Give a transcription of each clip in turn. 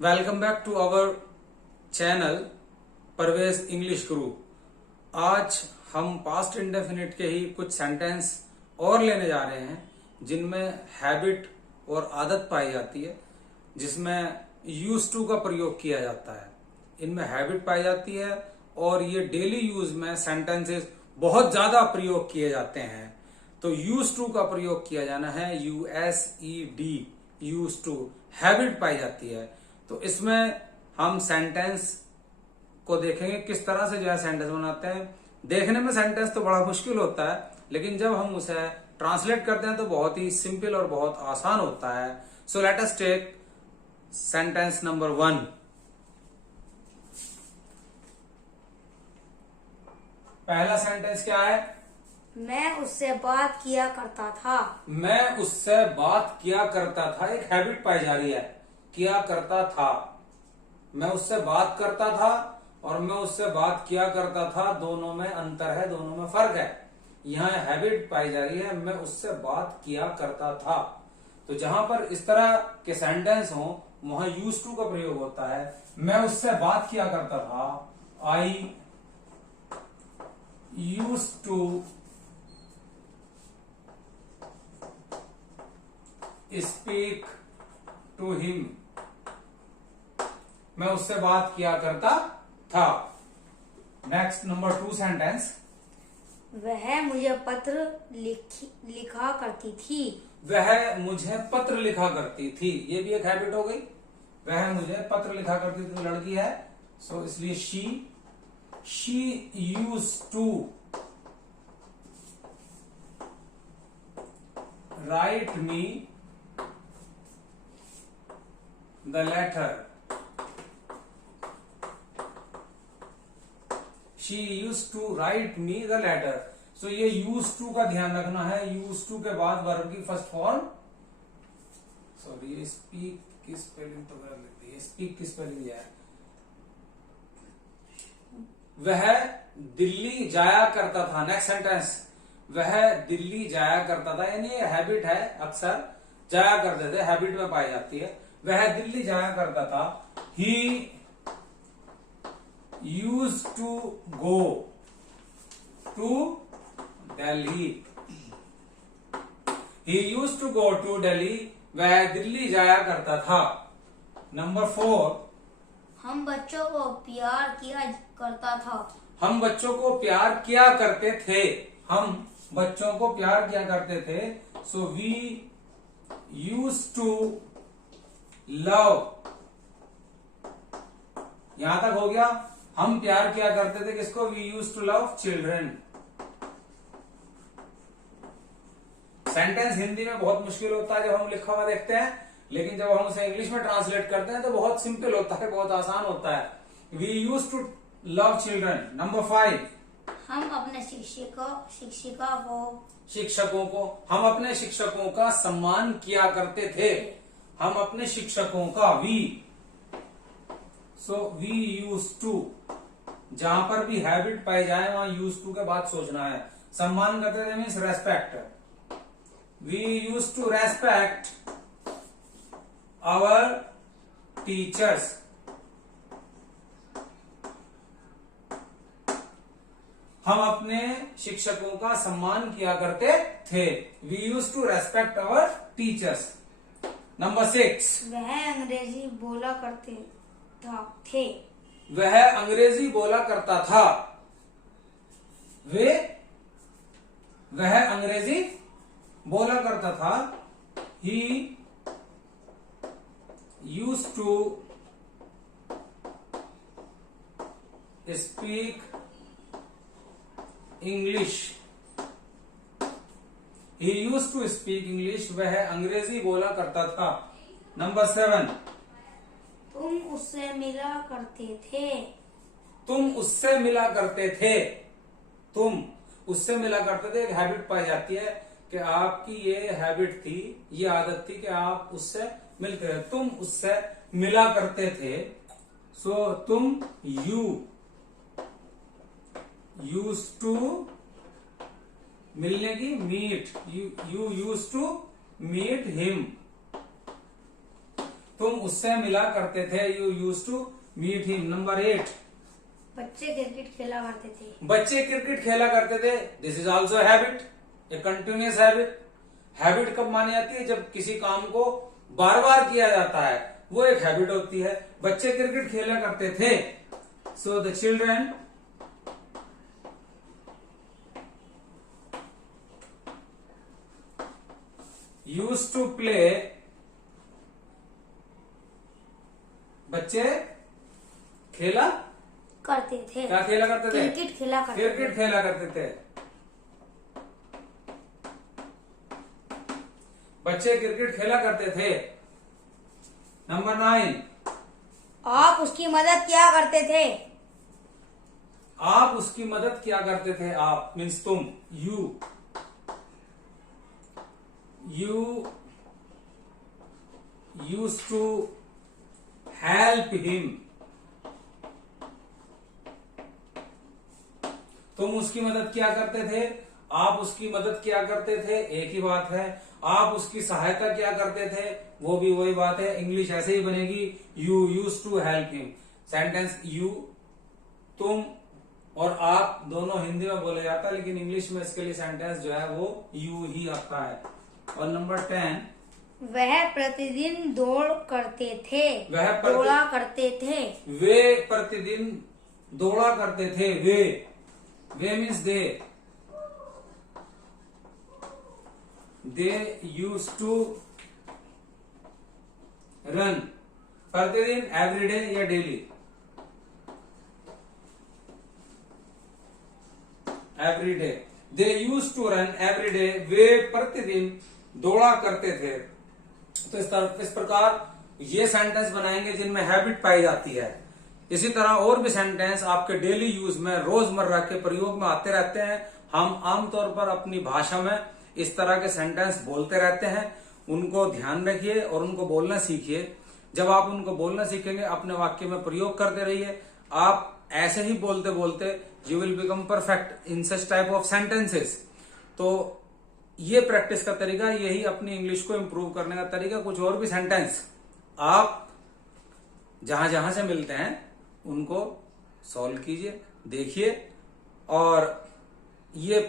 Welcome back to our channel Parvez English Guru. आज हम past indefinite के ही कुछ सेंटेंस और लेने जा रहे हैं जिनमें हैबिट और आदत पाई जाती है, जिसमें यूज टू का प्रयोग किया जाता है। इनमें हैबिट पाई जाती है और ये डेली यूज में सेंटेंसेस बहुत ज्यादा प्रयोग किए जाते हैं। तो यूज टू का प्रयोग किया जाना है, USED, यूज टू। हैबिट पाई जाती है तो इसमें हम सेंटेंस को देखेंगे किस तरह से जो है सेंटेंस बनाते हैं। देखने में सेंटेंस तो बड़ा मुश्किल होता है, लेकिन जब हम उसे ट्रांसलेट करते हैं तो बहुत ही सिंपल और बहुत आसान होता है। So let us take sentence number 1। पहला सेंटेंस क्या है? मैं उससे बात किया करता था। मैं उससे बात किया करता था। एक हैबिट पाई जा रही है, किया करता था। मैं उससे बात करता था और मैं उससे बात किया करता था, दोनों में अंतर है, दोनों में फर्क है। यहाँ हैबिट पाई जा रही है, मैं उससे बात किया करता था। तो जहां पर इस तरह के सेंटेंस हो वहां यूज टू का प्रयोग होता है। मैं उससे बात किया करता था, I use to speak to him. मैं उससे बात किया करता था। Next number 2 sentence. वह मुझे पत्र लिखा करती थी। वह मुझे पत्र लिखा करती थी, ये भी एक हैबिट हो गई। वह मुझे पत्र लिखा करती थी, लड़की है, सो इसलिए she use to write me the letter. She use to write me the letter. So ये यूज टू का ध्यान रखना है। यूज टू के बाद वर्ब की फर्स्ट फॉर्म, सॉरी स्पीक की स्पेलिंग तो कर लेती है, स्पीक की स्पेलिंग है। वह दिल्ली जाया करता था। नेक्स्ट सेंटेंस, वह दिल्ली जाया करता था, यानी ये हैबिट है, अक्सर जाया करते थे, हैबिट में पाई जाती है। वह दिल्ली जाया करता था। He use to go to Delhi. He use to go to Delhi. वह दिल्ली जाया करता था। नंबर 4। हम बच्चों को प्यार किया करता था। हम बच्चों को प्यार किया करते थे। हम बच्चों को प्यार किया करते थे। So we use to love. यहां तक हो गया। हम प्यार किया करते थे किसको? We use to love children. Sentence Hindi में बहुत मुश्किल होता है जब हम लिखा हुआ देखते हैं, लेकिन जब हम उसे इंग्लिश में ट्रांसलेट करते हैं तो बहुत सिंपल होता है, बहुत आसान होता है। We use to love children. Number 5। हम अपने हम अपने शिक्षकों का सम्मान किया करते थे। हम अपने शिक्षकों का, वी यूज टू। जहां पर भी हैबिट पाई जाए वहां यूज टू के बाद सोचना है। सम्मान करते थे means respect. We use to respect our teachers. हम अपने शिक्षकों का सम्मान किया करते थे। We use to respect our teachers. Number 6। वह अंग्रेजी बोला करते थे। वह अंग्रेजी बोला करता था। वह अंग्रेजी बोला करता था। He use to speak English. He use to speak English. वह अंग्रेजी बोला करता था। नंबर 7। तुम उससे मिला करते थे। तुम उससे मिला करते थे। तुम उससे मिला करते थे। एक हैबिट पाई जाती है कि आपकी ये हैबिट थी, ये आदत थी कि आप उससे मिलते थे। तुम उससे मिला करते थे। सो तुम यूज टू मिलने की, meet, you use to meet him. तुम उससे मिला करते थे, you use to meet him. Number 8, बच्चे क्रिकेट खेला करते थे। बच्चे क्रिकेट खेला करते थे। This is also habit, a continuous habit. Habit कब मानी जाती है? जब किसी काम को बार बार किया जाता है, वो एक हैबिट होती है। बच्चे क्रिकेट खेला करते थे। So the children use to play, बच्चे खेला करते थे। क्या खेला करते थे? क्रिकेट खेला करते थे। क्रिकेट खेला करते थे। बच्चे क्रिकेट खेला करते थे। नंबर 9, आप उसकी मदद किया करते थे। आप उसकी मदद किया करते थे। आप मीन्स तुम, you use to help him. तुम उसकी मदद किया करते थे, आप उसकी मदद किया करते थे, एक ही बात है। आप उसकी सहायता किया करते थे, वो भी वही बात है। इंग्लिश ऐसे ही बनेगी, you use to help him. Sentence you, तुम और आप दोनों हिंदी में बोले जाता है, लेकिन इंग्लिश में इसके लिए सेंटेंस जो है वो यू ही आता है। और नंबर 10, वह प्रतिदिन दौड़ करते थे। वह दौड़ा करते थे। वे प्रतिदिन दौड़ा करते थे। वे means they used to run. प्रतिदिन, एवरीडे या daily? Every day. They used to run every day. वे प्रतिदिन दौड़ा करते थे। तो इस प्रकार ये सेंटेंस बनाएंगे जिनमें हैबिट पाई जाती है। इसी तरह और भी सेंटेंस आपके डेली यूज में, रोजमर्रा के प्रयोग में आते रहते हैं। हम आमतौर पर अपनी भाषा में इस तरह के सेंटेंस बोलते रहते हैं। उनको ध्यान रखिए और उनको बोलना सीखिए। जब आप उनको बोलना सीखेंगे, अपने वाक्य में प्रयोग करते रहिए। आप ऐसे ही बोलते बोलते you will become perfect in such type of sentences. तो ये प्रैक्टिस का तरीका, यही अपनी इंग्लिश को इंप्रूव करने का तरीका। कुछ और भी सेंटेंस आप जहां जहां से मिलते हैं उनको सॉल्व कीजिए, देखिए। और ये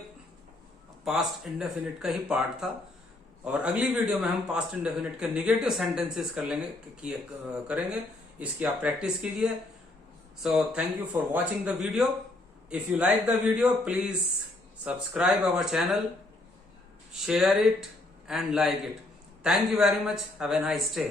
पास्ट इंडेफिनिट का ही पार्ट था। और अगली वीडियो में हम पास्ट इंडेफिनिट के नेगेटिव सेंटेंसेस करेंगे। इसकी आप प्रैक्टिस कीजिए। So thank you for watching the video. If you like the video, please subscribe our channel, share it and like it. Thank you very much. Have a nice day.